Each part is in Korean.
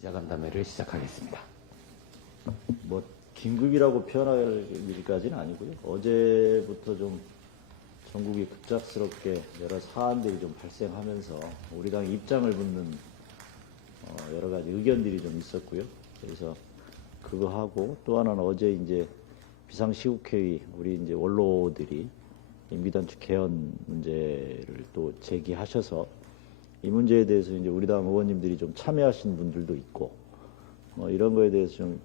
기자간담회를 시작하겠습니다. 뭐 긴급이라고 표현할 일까지는 아니고요. 어제부터 좀 전국이 급작스럽게 여러 사안들이 좀 발생하면서 우리 당 입장을 묻는 여러 가지 의견들이 좀 있었고요. 그래서 그거 하고 또 하나는 어제 이제 비상시국회의 우리 이제 원로들이 임기단축 개헌 문제를 또 제기하셔서 이 문제에 대해서 이제 우리 당 의원님들이 좀 참여하신 분들도 있고 이런 거에 대해서 좀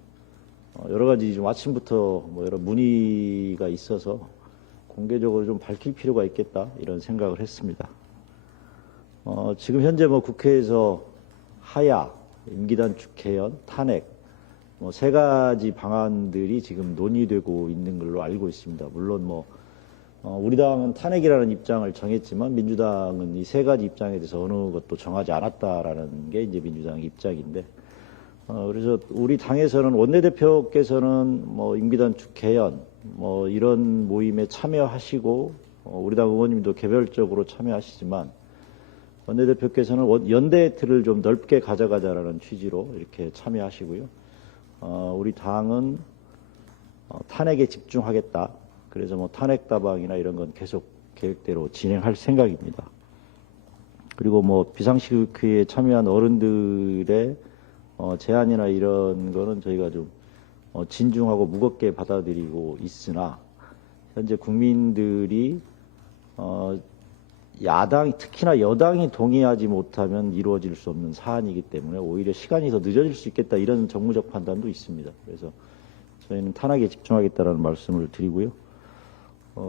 여러 가지 좀 아침부터 여러 문의가 있어서 공개적으로 좀 밝힐 필요가 있겠다 이런 생각을 했습니다. 지금 현재 국회에서 하야, 임기단축 개헌, 탄핵 세 가지 방안들이 지금 논의되고 있는 걸로 알고 있습니다. 물론 우리 당은 탄핵이라는 입장을 정했지만 민주당은 이 세 가지 입장에 대해서 어느 것도 정하지 않았다라는 게 이제 민주당 입장인데 그래서 우리 당에서는 원내대표께서는 임기단축 개헌 이런 모임에 참여하시고 우리 당 의원님도 개별적으로 참여하시지만 원내대표께서는 연대의 틀을 좀 넓게 가져가자라는 취지로 이렇게 참여하시고요. 우리 당은 탄핵에 집중하겠다. 그래서 탄핵 다방이나 이런 건 계속 계획대로 진행할 생각입니다. 그리고 비상시국회에 참여한 어른들의 제안이나 이런 거는 저희가 좀 진중하고 무겁게 받아들이고 있으나 현재 국민들이 야당 특히나 여당이 동의하지 못하면 이루어질 수 없는 사안이기 때문에 오히려 시간이 더 늦어질 수 있겠다 이런 정무적 판단도 있습니다. 그래서 저희는 탄핵에 집중하겠다라는 말씀을 드리고요.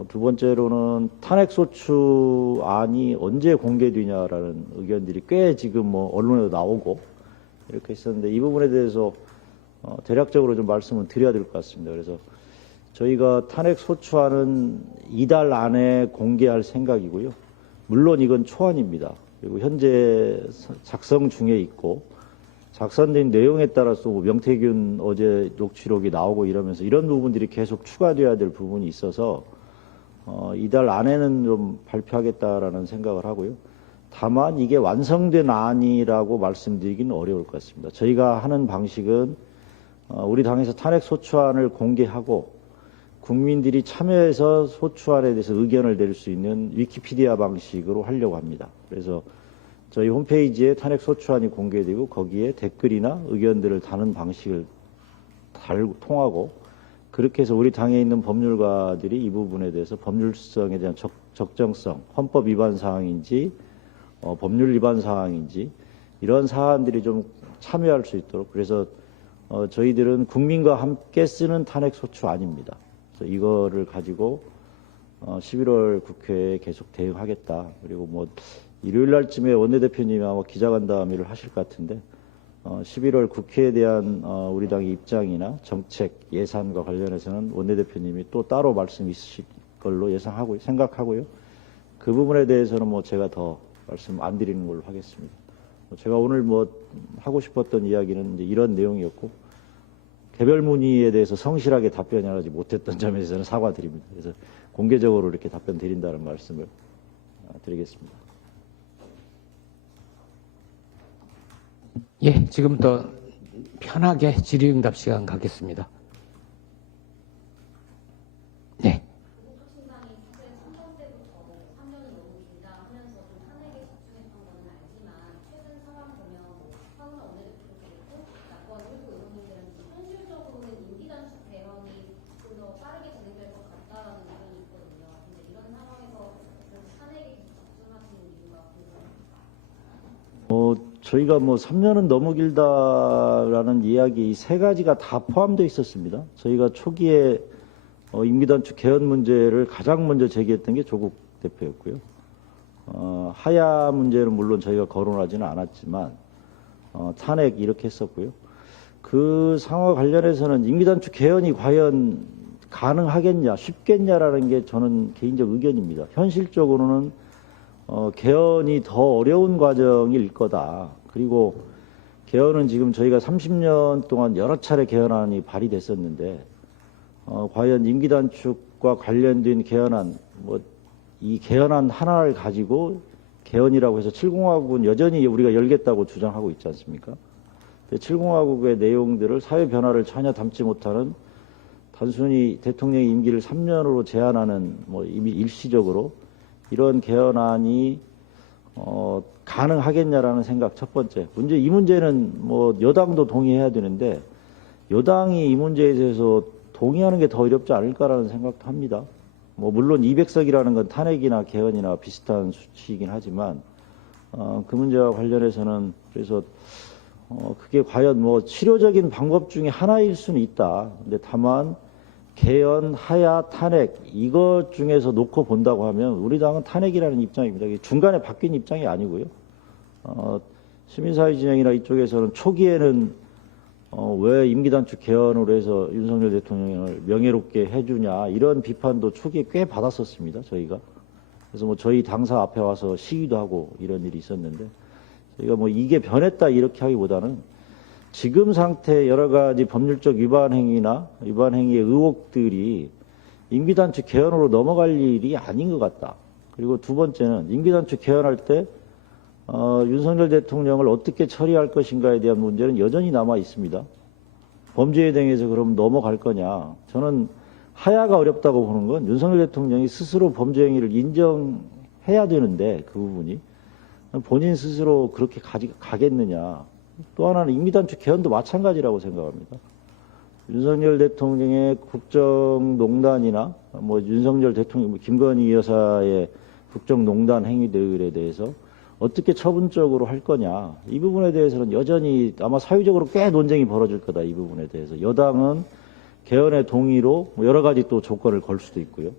두 번째로는 탄핵소추안이 언제 공개되냐라는 의견들이 꽤 지금 언론에도 나오고 이렇게 있었는데 이 부분에 대해서 대략적으로 좀 말씀을 드려야 될 것 같습니다. 그래서 저희가 탄핵소추안은 이달 안에 공개할 생각이고요. 물론 이건 초안입니다. 그리고 현재 작성 중에 있고 작성된 내용에 따라서 명태균 어제 녹취록이 나오고 이러면서 이런 부분들이 계속 추가돼야 될 부분이 있어서 이달 안에는 좀 발표하겠다라는 생각을 하고요. 다만 이게 완성된 안이라고 말씀드리기는 어려울 것 같습니다. 저희가 하는 방식은 우리 당에서 탄핵소추안을 공개하고 국민들이 참여해서 소추안에 대해서 의견을 낼 수 있는 위키피디아 방식으로 하려고 합니다. 그래서 저희 홈페이지에 탄핵소추안이 공개되고 거기에 댓글이나 의견들을 다는 방식을 통하고 그렇게 해서 우리 당에 있는 법률가들이 이 부분에 대해서 법률성에 대한 적정성, 헌법 위반 사항인지 법률 위반 사항인지 이런 사안들이 좀 참여할 수 있도록 그래서 저희들은 국민과 함께 쓰는 탄핵소추안입니다. 그래서 이거를 가지고 11월 국회에 계속 대응하겠다. 그리고 일요일 날쯤에 원내대표님이 아마 기자간담회를 하실 것 같은데 11월 국회에 대한 우리 당의 입장이나 정책, 예산과 관련해서는 원내대표님이 또 따로 말씀 있으실 걸로 생각하고요. 그 부분에 대해서는 제가 더 말씀 안 드리는 걸로 하겠습니다. 제가 오늘 하고 싶었던 이야기는 이제 이런 내용이었고 개별 문의에 대해서 성실하게 답변하지 못했던 점에 대해서는 사과드립니다. 그래서 공개적으로 이렇게 답변 드린다는 말씀을 드리겠습니다. 예, 지금부터 편하게 질의응답 시간 갖겠습니다. 네. 저희가 3년은 너무 길다라는 이야기 세 가지가 다 포함되어 있었습니다. 저희가 초기에 임기단축 개헌 문제를 가장 먼저 제기했던 게 조국 대표였고요. 하야 문제는 물론 저희가 거론하지는 않았지만 탄핵 이렇게 했었고요. 그 상황과 관련해서는 임기단축 개헌이 과연 가능하겠냐, 쉽겠냐라는 게 저는 개인적 의견입니다. 현실적으로는 개헌이 더 어려운 과정일 거다. 그리고 개헌은 지금 저희가 30년 동안 여러 차례 개헌안이 발의됐었는데 과연 임기단축과 관련된 개헌안 이 개헌안 하나를 가지고 개헌이라고 해서 7공화국은 여전히 우리가 열겠다고 주장하고 있지 않습니까? 제7공화국의 내용들을 사회 변화를 전혀 담지 못하는 단순히 대통령의 임기를 3년으로 제한하는 뭐 이미 일시적으로 이런 개헌안이 가능하겠냐라는 생각 첫 번째. 이 문제는 뭐 여당도 동의해야 되는데 여당이 이 문제에 대해서 동의하는 게 더 어렵지 않을까라는 생각도 합니다. 뭐 물론 200석이라는 건 탄핵이나 개헌이나 비슷한 수치이긴 하지만 그 문제와 관련해서는 그래서 그게 과연 뭐 치료적인 방법 중에 하나일 수는 있다. 근데 다만 개헌, 하야, 탄핵 이것 중에서 놓고 본다고 하면 우리 당은 탄핵이라는 입장입니다. 이게 중간에 바뀐 입장이 아니고요. 시민사회 진영이나 이쪽에서는 초기에는 왜 임기단축 개헌으로 해서 윤석열 대통령을 명예롭게 해주냐 이런 비판도 초기에 꽤 받았었습니다. 저희가. 그래서 뭐 저희 당사 앞에 와서 시위도 하고 이런 일이 있었는데 저희가 뭐 이게 변했다 이렇게 하기보다는 지금 상태 여러 가지 법률적 위반 행위나 위반 행위의 의혹들이 임기단축 개헌으로 넘어갈 일이 아닌 것 같다. 그리고 두 번째는 임기단축 개헌할 때 윤석열 대통령을 어떻게 처리할 것인가에 대한 문제는 여전히 남아 있습니다. 범죄에 대해서 그럼 넘어갈 거냐? 저는 하야가 어렵다고 보는 건 윤석열 대통령이 스스로 범죄 행위를 인정해야 되는데 그 부분이 본인 스스로 그렇게 가겠느냐? 또 하나는 임기단축 개헌도 마찬가지라고 생각합니다. 윤석열 대통령의 국정농단이나 뭐 윤석열 대통령, 김건희 여사의 국정농단 행위들에 대해서 어떻게 처분적으로 할 거냐. 이 부분에 대해서는 여전히 아마 사회적으로 꽤 논쟁이 벌어질 거다. 이 부분에 대해서. 여당은 개헌의 동의로 여러 가지 또 조건을 걸 수도 있고요.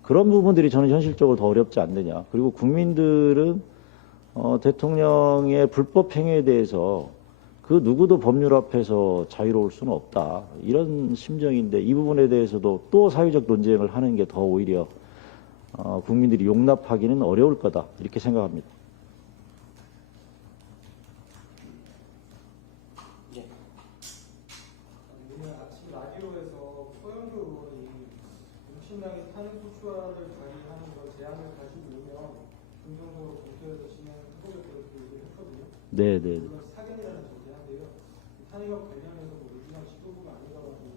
그런 부분들이 저는 현실적으로 더 어렵지 않느냐. 그리고 국민들은 대통령의 불법 행위에 대해서 그 누구도 법률 앞에서 자유로울 수는 없다. 이런 심정인데 이 부분에 대해서도 또 사회적 논쟁을 하는 게 더 오히려 국민들이 용납하기는 어려울 거다. 이렇게 생각합니다. 오늘 아침 라디오에서 소영교 의원이 공신당이 탄핵 소추안을 발의하는 걸 제안을 다시 오면 긍정적으로 검토해서 진행해보겠다고 얘기를 했거든요. 네. 물론 사견이라는 전제한데요. 탄핵과 관련해서 뭐 민주당 지도부가 아니라가지고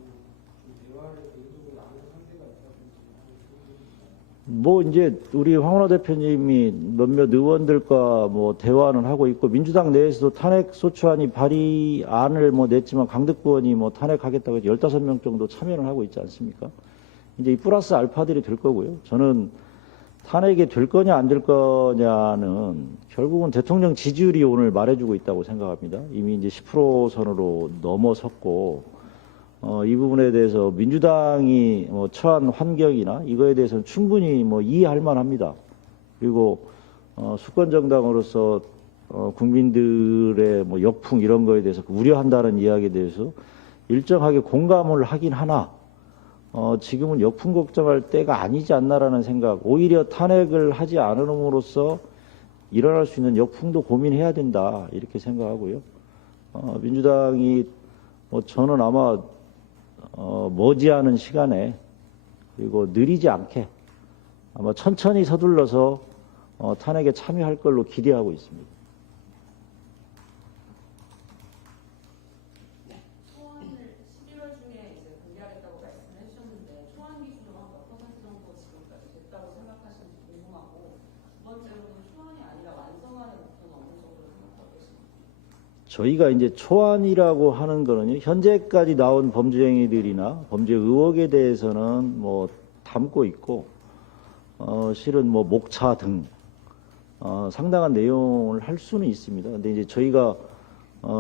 좀 대화를 개인적으로 나누는 상태가 있다든지 하는 소문입니다. 뭐 이제 우리 황운하 대표님이 몇몇 의원들과 뭐 대화는 하고 있고 민주당 내에서도 탄핵 소추안이 발의안을 뭐 냈지만 강득 의원이 뭐 탄핵하겠다고 해서 15명 정도 참여를 하고 있지 않습니까? 이제 이 플러스 알파들이 될 거고요. 저는 탄핵이 될 거냐 안 될 거냐는 결국은 대통령 지지율이 오늘 말해주고 있다고 생각합니다. 이미 이제 10% 선으로 넘어섰고 이 부분에 대해서 민주당이 뭐 처한 환경이나 이거에 대해서는 충분히 뭐 이해할 만합니다. 그리고 수권 정당으로서 국민들의 뭐 역풍 이런 거에 대해서 우려한다는 이야기에 대해서 일정하게 공감을 하긴 하나 지금은 역풍 걱정할 때가 아니지 않나라는 생각. 오히려 탄핵을 하지 않음으로써 일어날 수 있는 역풍도 고민해야 된다 이렇게 생각하고요. 민주당이 뭐 저는 아마 머지않은 시간에 그리고 느리지 않게 아마 천천히 서둘러서 탄핵에 참여할 걸로 기대하고 있습니다. 초안을 11월 중에 이제 공개하겠다고 말씀을 해주셨는데 초안 기준으로 몇 퍼센트 정도 지금까지 됐다고 생각하시는지 궁금하고 두 번째로는 초안이 아니라 완성안의 목표는 어느 정도 생각하고 계십니까? 저희가 이제 초안이라고 하는 거는요, 현재까지 나온 범죄 행위들이나 범죄 의혹에 대해서는 뭐 담고 있고, 실은 뭐 목차 등, 상당한 내용을 할 수는 있습니다. 근데 이제 저희가,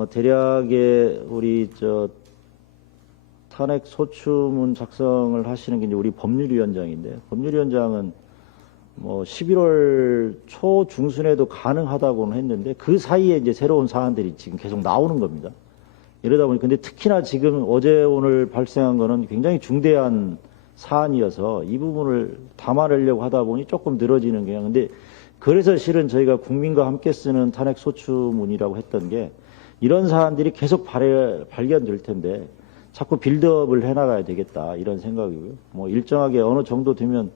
대략의 우리 탄핵 소추문 작성을 하시는 게 이제 우리 법률위원장인데, 법률위원장은 뭐 11월 초 중순에도 가능하다고는 했는데 그 사이에 이제 새로운 사안들이 지금 계속 나오는 겁니다. 이러다 보니 근데 특히나 지금 어제 오늘 발생한 거는 굉장히 중대한 사안이어서 이 부분을 담아내려고 하다 보니 조금 늘어지는 거예요. 근데 그래서 실은 저희가 국민과 함께 쓰는 탄핵 소추문이라고 했던 게 이런 사안들이 계속 발견될 텐데 자꾸 빌드업을 해나가야 되겠다 이런 생각이고요. 뭐 일정하게 어느 정도 되면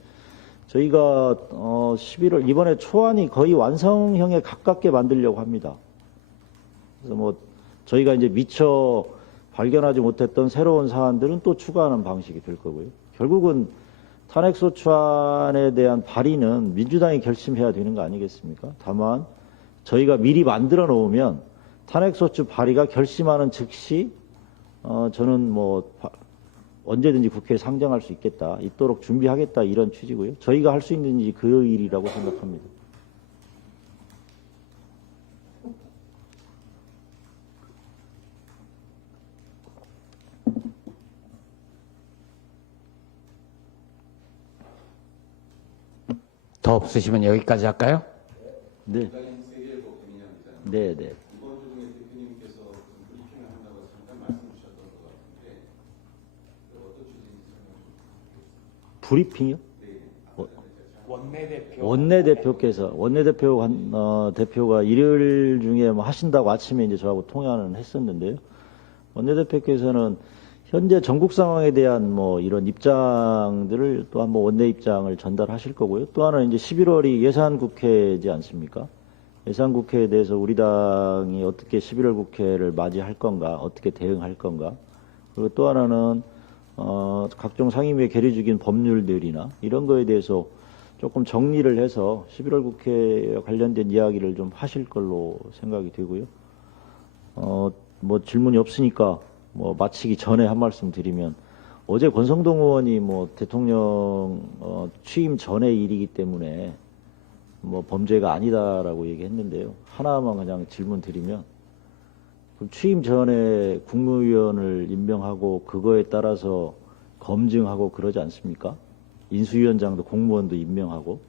저희가 11월 이번에 초안이 거의 완성형에 가깝게 만들려고 합니다. 그래서 뭐 저희가 이제 미처 발견하지 못했던 새로운 사안들은 또 추가하는 방식이 될 거고요. 결국은 탄핵소추안에 대한 발의는 민주당이 결심해야 되는 거 아니겠습니까? 다만 저희가 미리 만들어 놓으면 탄핵소추 발의가 결심하는 즉시 저는 뭐 언제든지 국회에 상정할 수 있도록 준비하겠다 이런 취지고요. 저희가 할 수 있는 일이 그 일이라고 생각합니다. 더 없으시면 여기까지 할까요? 네. 세계일보 김인영 기자님. 네, 네. 이번 주 중에 대표님께서 브리핑을 한다고 잠깐 말씀 주셨던 것 같은데 어떤 취지인지 설명 좀 브리핑이요? 원내대표. 원내대표 대표가 일요일 중에 뭐 하신다고 아침에 이제 저하고 통화는 했었는데요. 원내대표께서는 현재 전국 상황에 대한 뭐 이런 입장들을 또 한번 원내 입장을 전달하실 거고요. 또 하나는 이제 11월이 예산국회이지 않습니까? 예산국회에 대해서 우리 당이 어떻게 11월 국회를 맞이할 건가, 어떻게 대응할 건가. 그리고 또 하나는 각종 상임위에 계류 중인 법률들이나 이런 거에 대해서 조금 정리를 해서 11월 국회에 관련된 이야기를 좀 하실 걸로 생각이 되고요. 뭐 질문이 없으니까 뭐 마치기 전에 한 말씀 드리면 어제 권성동 의원이 뭐 대통령 취임 전의 일이기 때문에 뭐 범죄가 아니다라고 얘기했는데요. 하나만 그냥 질문 드리면 취임 전에 국무위원을 임명하고 그거에 따라서 검증하고 그러지 않습니까? 인수위원장도 공무원도 임명하고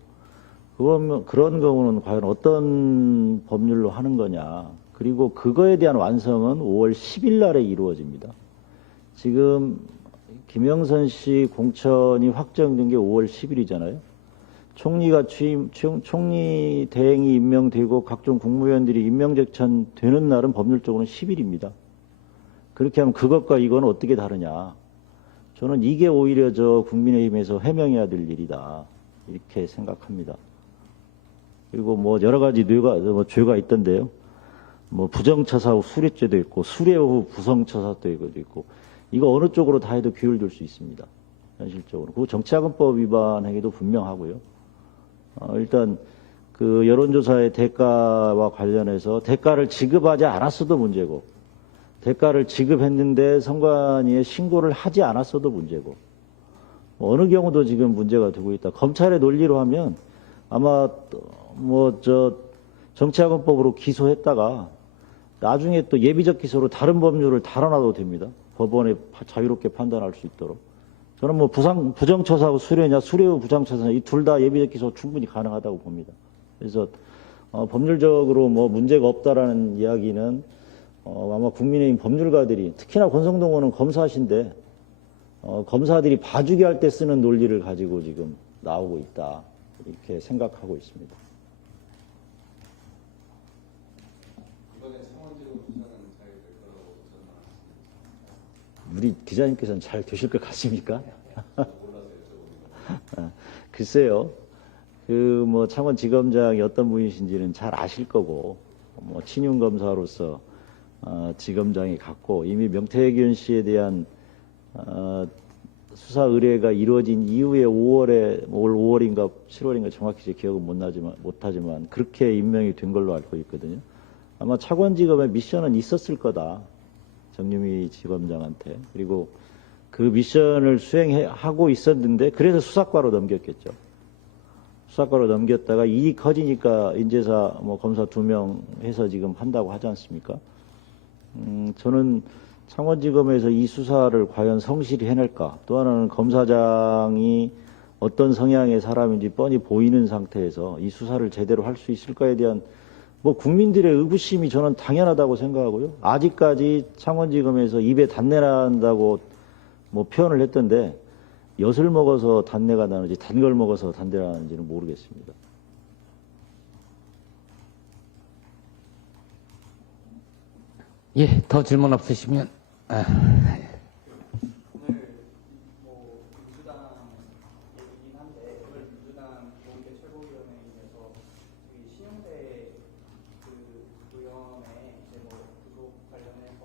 그런 경우는 과연 어떤 법률로 하는 거냐. 그리고 그거에 대한 완성은 5월 10일 날에 이루어집니다. 지금 김영선 씨 공천이 확정된 게 5월 10일이잖아요. 총리가 총리 대행이 임명되고 각종 국무위원들이 임명제천 되는 날은 법률적으로는 10일입니다. 그렇게 하면 그것과 이건 어떻게 다르냐. 저는 이게 오히려 국민의힘에서 해명해야 될 일이다. 이렇게 생각합니다. 그리고 뭐 여러 가지 죄가 있던데요. 뭐 부정처사 후 수뢰죄도 있고 수뢰 후 부정처사도 있고 이거 어느 쪽으로 다 해도 규율될 수 있습니다. 현실적으로. 그리고 정치자금법 위반 행위도 분명하고요. 일단 그 여론조사의 대가와 관련해서 대가를 지급하지 않았어도 문제고 대가를 지급했는데 선관위에 신고를 하지 않았어도 문제고 어느 경우도 지금 문제가 되고 있다. 검찰의 논리로 하면 아마 정치자금법으로 기소했다가 나중에 또 예비적 기소로 다른 법률을 달아놔도 됩니다. 법원에 자유롭게 판단할 수 있도록. 저는 뭐 부정처사하고 수뢰냐, 수뢰 후 부정처사 이 둘 다 예비적 기소 충분히 가능하다고 봅니다. 그래서 법률적으로 뭐 문제가 없다라는 이야기는 아마 국민의힘 법률가들이 특히나 권성동 의원은 검사신데 검사들이 봐주기 할 때 쓰는 논리를 가지고 지금 나오고 있다 이렇게 생각하고 있습니다. 이번에 창원지검 수사는 잘 될 거라고 전망하십니까? 우리 기자님께서는 잘 되실 것 같습니까? 몰라서 여쭤보는 글쎄요. 뭐 창원지검장이 어떤 분이신지는 잘 아실 거고 뭐 친윤 검사로서 지검장이 갔고 이미 명태균 씨에 대한 수사 의뢰가 이루어진 이후에 5월에 올 5월인가 7월인가 정확히 제 기억은 못하지만 그렇게 임명이 된 걸로 알고 있거든요. 아마 창원지검에 미션은 있었을 거다. 정유미 지검장한테. 그리고 그 미션을 수행하고 있었는데 그래서 수사과로 넘겼겠죠. 수사과로 넘겼다가 일이 커지니까 인재사 검사 2명 해서 지금 한다고 하지 않습니까? 저는 창원지검에서 이 수사를 과연 성실히 해낼까? 또 하나는 검사장이 어떤 성향의 사람인지 뻔히 보이는 상태에서 이 수사를 제대로 할 수 있을까에 대한 국민들의 의구심이 저는 당연하다고 생각하고요. 아직까지 창원지검에서 입에 단내 난다고 표현을 했던데 엿을 먹어서 단내가 나는지 단 걸 먹어서 단내가 나는지는 모르겠습니다. 예, 더 질문 없으시면 오늘 민주당 얘기긴 한데 오늘 민주당 조은태 최고위원회에서 신용대 의원의 구속 관련해서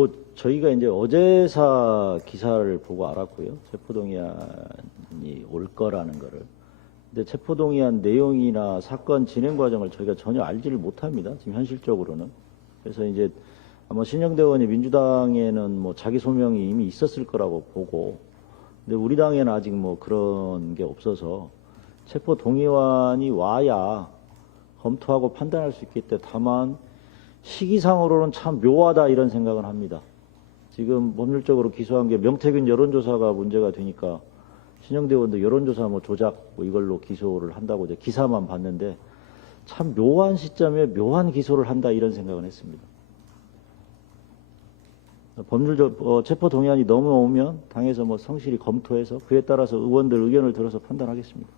뭐 저희가 이제 어제사 기사를 보고 알았고요. 체포동의안이 올 거라는 거를. 근데 체포동의안 내용이나 사건 진행 과정을 저희가 전혀 알지를 못합니다. 지금 현실적으로는. 그래서 이제 아마 신영대 의원이 민주당에는 뭐 자기 소명이 이미 있었을 거라고 보고, 근데 우리 당에는 아직 뭐 그런 게 없어서 체포동의안이 와야 검토하고 판단할 수 있겠다. 다만 시기상으로는 참 묘하다 이런 생각은 합니다. 지금 법률적으로 기소한 게 명태균 여론조사가 문제가 되니까 신영대 의원도 여론조사 뭐 조작 뭐 이걸로 기소를 한다고 이제 기사만 봤는데 참 묘한 시점에 묘한 기소를 한다 이런 생각은 했습니다. 체포동의안이 넘어오면 당에서 뭐 성실히 검토해서 그에 따라서 의원들 의견을 들어서 판단하겠습니다.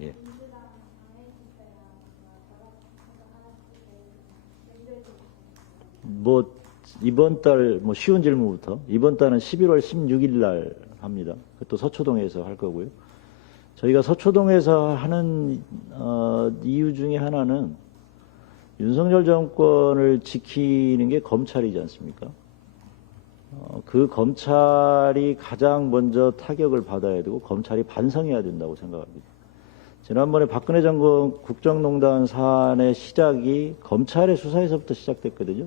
예. 뭐 이번 달 뭐 쉬운 질문부터 이번 달은 11월 16일 날 합니다. 그것도 서초동에서 할 거고요. 저희가 서초동에서 하는 이유 중에 하나는 윤석열 정권을 지키는 게 검찰이지 않습니까? 그 검찰이 가장 먼저 타격을 받아야 되고 검찰이 반성해야 된다고 생각합니다. 지난번에 박근혜 정권 국정농단 사안의 시작이 검찰의 수사에서부터 시작됐거든요.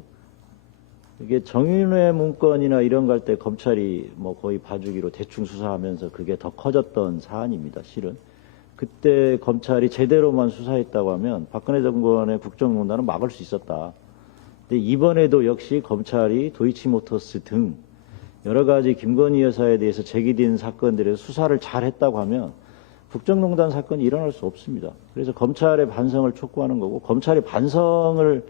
이게 정윤회 문건이나 이런 거 할 때 검찰이 뭐 거의 봐주기로 대충 수사하면서 그게 더 커졌던 사안입니다, 실은. 그때 검찰이 제대로만 수사했다고 하면 박근혜 정권의 국정농단은 막을 수 있었다. 근데 이번에도 역시 검찰이 도이치모터스 등 여러 가지 김건희 여사에 대해서 제기된 사건들에서 수사를 잘 했다고 하면 국정농단 사건이 일어날 수 없습니다. 그래서 검찰의 반성을 촉구하는 거고, 검찰이 반성을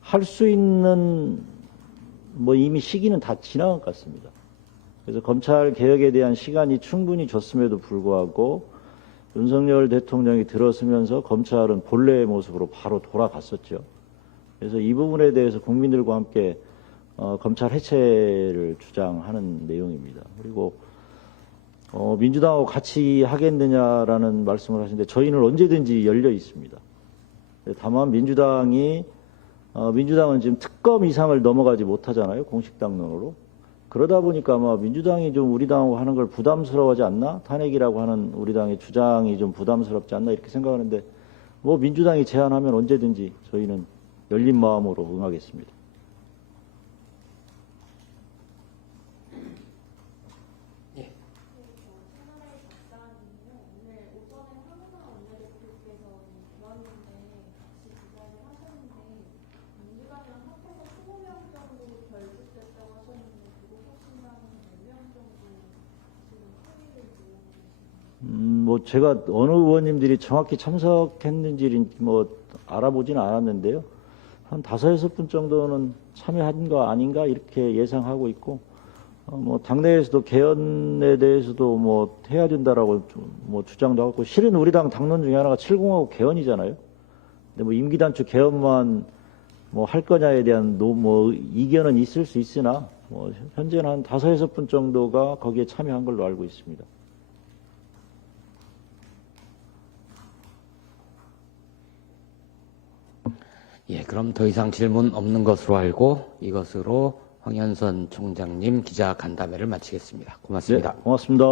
할 수 있는 뭐 이미 시기는 다 지나간 것 같습니다. 그래서 검찰 개혁에 대한 시간이 충분히 줬음에도 불구하고 윤석열 대통령이 들어서면서 검찰은 본래의 모습으로 바로 돌아갔었죠. 그래서 이 부분에 대해서 국민들과 함께 검찰 해체를 주장하는 내용입니다. 그리고 민주당하고 같이 하겠느냐라는 말씀을 하시는데 저희는 언제든지 열려 있습니다. 다만 민주당은 지금 특검 이상을 넘어가지 못하잖아요. 공식 당론으로. 그러다 보니까 아마 민주당이 좀 우리 당하고 하는 걸 부담스러워하지 않나? 탄핵이라고 하는 우리 당의 주장이 좀 부담스럽지 않나? 이렇게 생각하는데 뭐 민주당이 제안하면 언제든지 저희는 열린 마음으로 응하겠습니다. 뭐 제가 어느 의원님들이 정확히 참석했는지를 뭐 알아보지는 않았는데요. 한 5-6분 정도는 참여한 거 아닌가 이렇게 예상하고 있고, 뭐 당내에서도 개헌에 대해서도 뭐 해야 된다라고 뭐 주장도 하고, 실은 우리 당 당론 중에 하나가 7공화국 개헌이잖아요. 근데 뭐 임기 단축 개헌만 뭐 할 거냐에 대한 뭐 이견은 있을 수 있으나 뭐 현재는 한 5-6분 정도가 거기에 참여한 걸로 알고 있습니다. 예, 그럼 더 이상 질문 없는 것으로 알고 이것으로 황현선 총장님 기자 간담회를 마치겠습니다. 고맙습니다. 네, 고맙습니다.